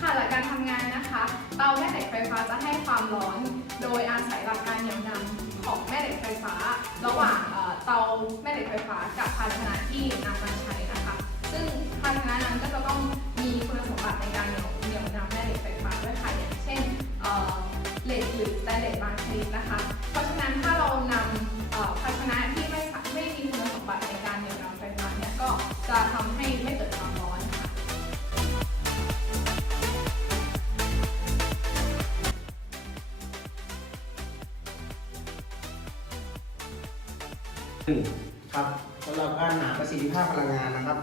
ค่ะหลักการทำงานนะคะ เตาแม่เหล็กไฟฟ้าจะให้ความร้อน โดยอาศัยหลักการเหนี่ยวนของแม่เหล็กไฟฟ้า ระหว่างเอ่อเตาแม่เหล็กไฟฟ้ากับภาชนะที่นำมาใช้ ครับสำหรับการหาประสิทธิภาพพลังงานนะครับ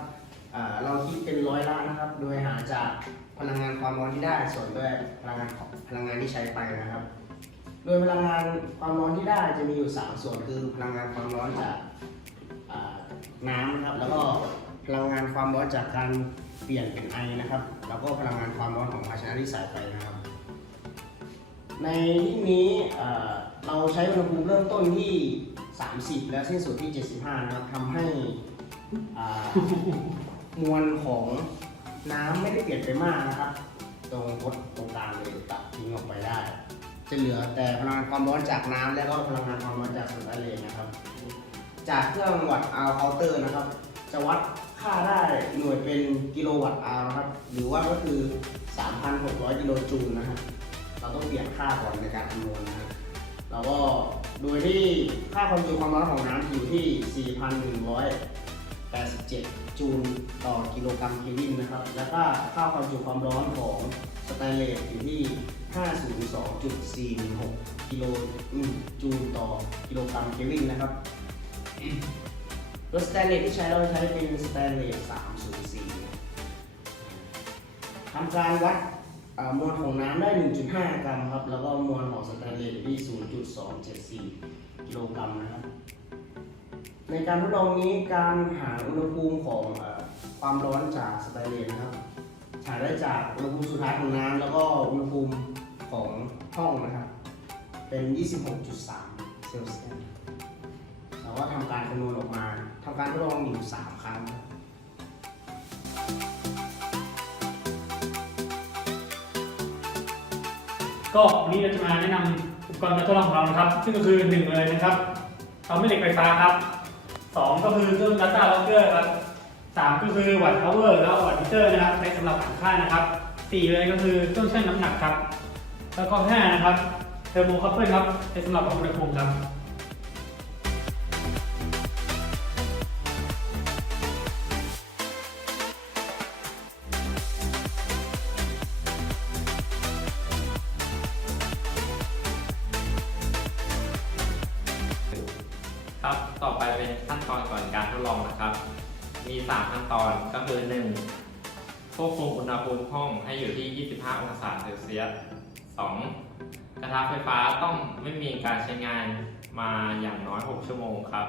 เราคิดเป็นร้อยละนะครับ โดยหาจากพลังงานความร้อนที่ได้ส่วนด้วยพลังงานของพลังงานที่ใช้ไปนะครับ โดยพลังงานความร้อนที่ได้จะมีอยู่ 3 ส่วนคือพลังงานความร้อนจากน้ำนะครับ แล้วก็พลังงานความร้อนจากการเปลี่ยนเป็นไอนะครับ แล้วก็พลังงานความร้อนของภาชนะที่ใส่ไปนะครับ ในที่นี้เราใช้อุณหภูมิเริ่มต้นที่ และสิ้นสุดที่ 75 นะครับทำให้อ่ามวลของน้ำไม่ได้เปลี่ยนไปมากนะครับ ตรงกดตรงกลางเลยตัดทิ้งออกไปได้ จะเหลือแต่พลังงานความร้อนจากน้ำและก็พลังงานความร้อนจากสแตนเลสนะครับ จากเครื่องวัดอาวเคาน์เตอร์นะครับ จะวัดค่าได้หน่วยเป็นกิโลวัตต์อาวนะครับ หรือว่าก็คือ 3,600 กิโลจูลนะครับ เราต้องเปลี่ยนค่าก่อนในการคำนวณนะครับแล้วก็ โดยที่ค่าความจุความร้อนของน้ำอยู่ที่ 4,187 จูลต่อกิโลกรัมเคลวินนะครับ แล้วก็ค่าความจุความร้อนของสแตนเลสอยู่ที่ 502.416 กิโลจูลต่อกิโลกรัมเคลวินนะครับรถสแตนเลสที่ใช้เราใช้เป็นสแตนเลส304ทำการวัด มวลของน้ำได้ 1.5 กรัมครับ แล้วก็มวลของสแตนเลสที่ 0.274 กิโลกรัมนะครับ ในการทดลองนี้การหาอุณหภูมิของอความร้อนจากสแตนเลสนะครับหาได้จากอุณหภูมิสุดท้ายของน้ำแล้วก็อุณหภูมิของห้องนะครับ เป็น 26.3 เซลเซียสเราก็ทำการคำนวณออกมาทำการทดลองอยู่ 3 ครั้ง ก็วันนี้เราจะมาแนะนำอุปกรณ์การทดลองของเรานะครับ ซึ่งก็คือหนึ่งเลยนะครับเอาแม่เหล็กไฟฟ้าครับสองก็คือเครื่องดัตต้าล็อกเกอร์ครับสามก็คือวัตต์ hour แล้ววัตต์มิเตอร์นะครับใช้สำหรับอ่านค่านะครับสี่เลยก็คือเครื่องชั่งน้ำหนักครับ แล้วก็5นะครับเทอร์โมคัพเปิลครับใช้สำหรับวัดอุณหภูมิครับ ครับต่อไปเป็นขั้นตอนก่อนการทดลองนะครับ มี 3 ขั้นตอนก็คือ 1. ควบคุมอุณหภูมิห้องให้อยู่ที่ 25 องศาเซลเซียส 2. กระทะไฟฟ้าต้องไม่มีการใช้งานมาอย่างน้อย 6 ชั่วโมงครับ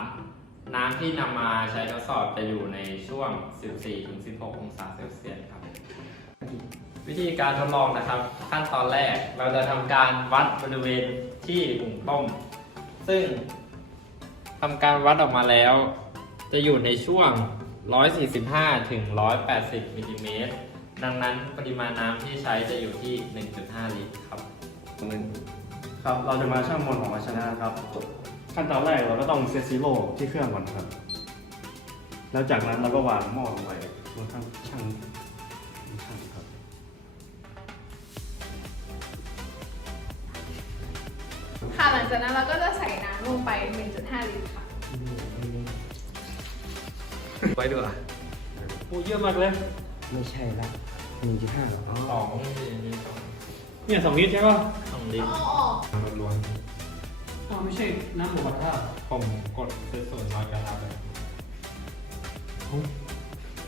3. น้ำที่นำมาใช้ทดสอบจะอยู่ในช่วง 14-16 องศาเซลเซียสครับ วิธีการทดลองนะครับ ขั้นตอนแรกเราจะทำการวัดบริเวณที่อุ่งต้ม ซึ่ง ทำการวัดออกมาแล้ว จะอยู่ในช่วง 145 ถึง 180มิลลิเมตร ดังนั้นปริมาณน้ำที่ใช้จะอยู่ที่ 1.5 ลิตรครับหนึ่งครับ เราจะมาชั่งมวลของภาชนะครับ ขั้นตอนแรกเราก็ต้องเซตซีโร่ที่เครื่องก่อนนะครับ แล้วจากนั้นเราก็วางหม้อลงไปบนข้างช่างช่างครับ ค่ะหลังจากนั้นเราก็จะใส่น้ำล งไป 1.5 ลิตรค่ะ ไว้ดูอะโอ้เยอะมากเลยไม่ใช่ละ1.5หรอสองนี่สองเนี่ยสองลิตรใช่ป่ะสองลิตรล้วนอ้าวไม่ใช่น้ำหมูกระทะผมกดเป็นส่วนน้อยกระทะเลย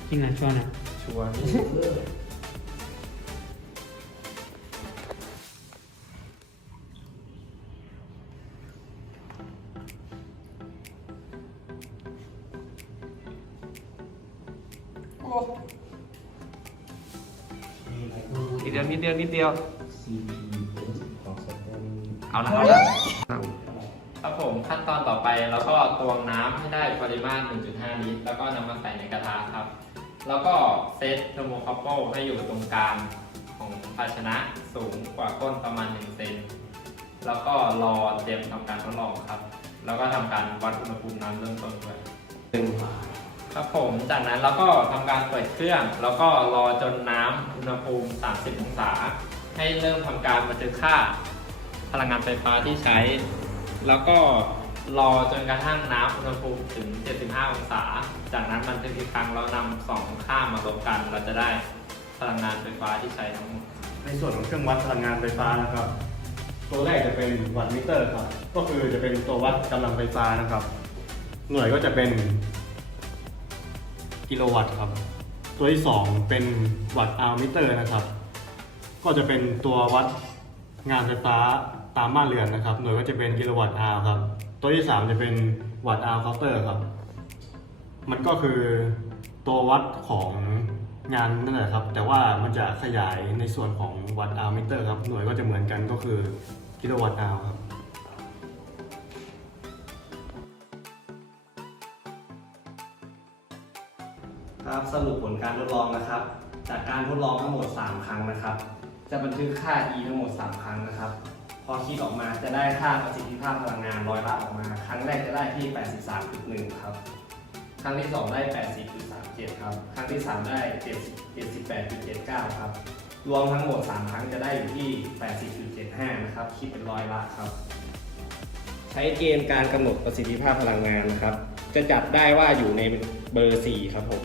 จริงนะชัวร์นะชัวร์ นี่นิดเดียวนิดเดียวนิดเดียว เอาละเอาละครับผมขั้นตอนต่อไปเราก็ตวงน้ำให้ได้ปริมาณ1.5 ลิตร แล้วก็นำมาใส่ในกระทะครับ แล้วก็เซตเทอร์โมคัพเปิลให้อยู่ตรงกลางของภาชนะสูงกว่าก้นประมาณ 1 เซน แล้วก็รอเตรียมทำการทดลองครับ แล้วก็ทำการวัดอุณหภูมิน้ำเริ่มต้นด้วย ครับผมจากนั้นเราก็ทำการเปิดเครื่อง แล้วก็รอจนน้ำอุณหภูมิ 30 องศา ให้เริ่มทำการบันทึกค่าพลังงานไฟฟ้าที่ใช้ แล้วก็รอจนกระทั่งน้ำอุณหภูมิถึง 75 องศา จากนั้นบันทึกอีกครั้งแล้วนำสองค่ามาลบกัน เราจะได้พลังงานไฟฟ้าที่ใช้ทั้งหมด ในส่วนของเครื่องวัดพลังงานไฟฟ้านะครับ ตัวแรกจะเป็นวัตต์มิเตอร์ครับ ก็คือจะเป็นตัววัดกำลังไฟฟ้านะครับ หน่วยก็จะเป็น กิโลวัตต์ครับ ตัวที่ 2 เป็นวัตต์อาวมิเตอร์นะครับ ก็จะเป็นตัววัดงานไฟฟ้าตามบ้านเรือนนะครับ หน่วยก็จะเป็นกิโลวัตต์อาวครับ ตัวที่ 3 จะเป็นวัตต์อาวเคาน์เตอร์ครับ มันก็คือตัววัดของงานนั่นแหละครับ แต่ว่ามันจะขยายในส่วนของวัตต์อาวมิเตอร์ครับ หน่วยก็จะเหมือนกันก็คือกิโลวัตต์อาวครับ ครับสรุปผลการทดลองนะครับ จากการทดลองทั้งหมด 3 ครั้งนะครับ จะบันทึกค่า E ทั้งหมด 3 ครั้งนะครับ พอคิดออกมาจะได้ค่าประสิทธิภาพพลังงานร้อยละออกมา ครั้งแรกจะได้ที่ 83.1 ครับ ครั้งที่ 2 ได้ 80.37 ครับ ครั้งที่ 3 ได้70 78.79 ครับ รวมทั้งหมด 3 ครั้งจะได้อยู่ที่ 80.75 นะครับ คิดเป็นร้อยละครับ ใช้เกณฑ์การกำหนดประสิทธิภาพพลังงานนะครับ จะจับได้ว่าอยู่ในเบอร์ 4 ครับผม